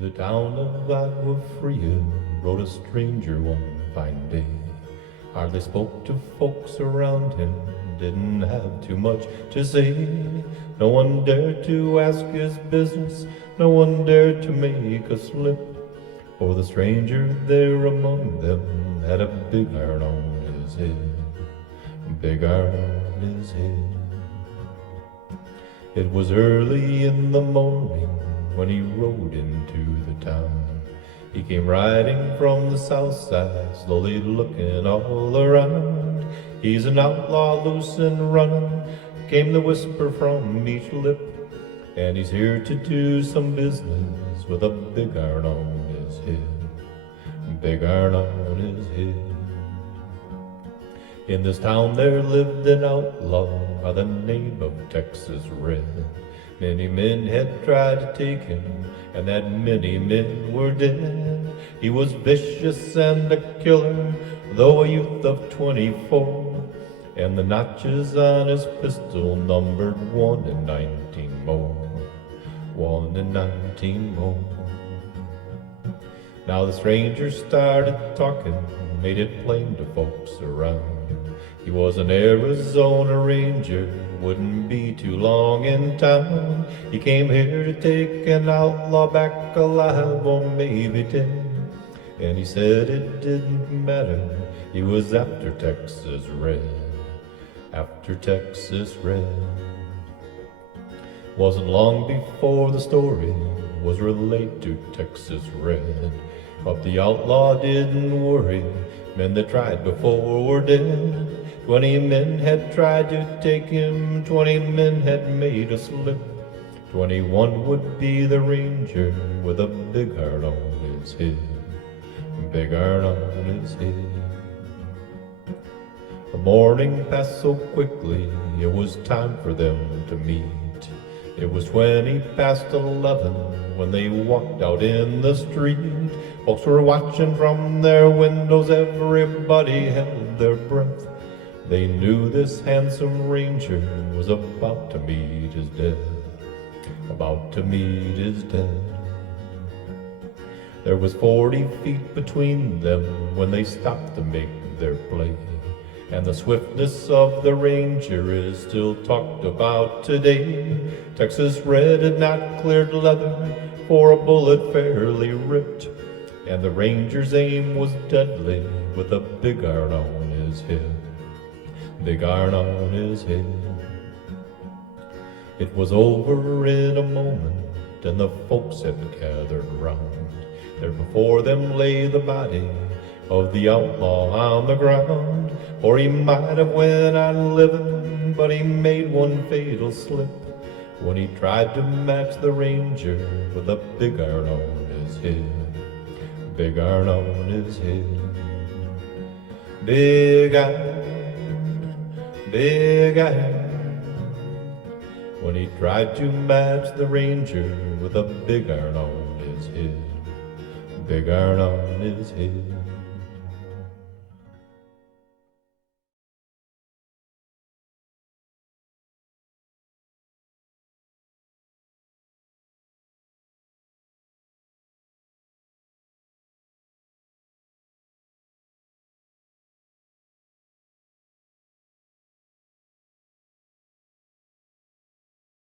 the town of Agua Fria rode a stranger one fine day. Hardly spoke to folks around him, didn't have too much to say. No one dared to ask his business, no one dared to make a slip, for the stranger there among them had a big iron on his head, big iron on his head. It was early in the morning when he rode into the town. He came riding from the south side, slowly looking all around. He's an outlaw loose and running, came the whisper from each lip, and he's here to do some business with a big iron on his head, big iron on his head. In this town there lived an outlaw by the name of Texas Red. Many men had tried to take him, and that many men were dead. He was vicious and a killer, though a youth of 24, and the notches on his pistol numbered 1 in 19 more, 1 in 19 more. Now the stranger started talking, made it plain to folks around. He was an Arizona Ranger, wouldn't be too long in town. He came here to take an outlaw back alive or maybe dead. And he said it didn't matter, he was after Texas Red, after Texas Red. Wasn't long before the story was relayed to Texas Red, but the outlaw didn't worry, men that tried before were dead. 20 men had tried to take him, 20 men had made a slip. 21 would be the ranger with a big iron on his head, big iron on his head. The morning passed so quickly, it was time for them to meet. It was 20 past 11 when they walked out in the street. Folks were watching from their windows, everybody held their breath. They knew this handsome ranger was about to meet his death, about to meet his death. There was 40 feet between them when they stopped to make their play, and the swiftness of the ranger is still talked about today. Texas Red had not cleared leather, for a bullet fairly ripped, and the ranger's aim was deadly with a big iron on his head, big iron on his head. It was over in a moment, and the folks had gathered round. There before them lay the body of the outlaw on the ground, or he might have went on living, but he made one fatal slip when he tried to match the ranger with a big iron on his head, big iron on his head. Big iron, when he tried to match the ranger with a big iron on his head, big iron on his head.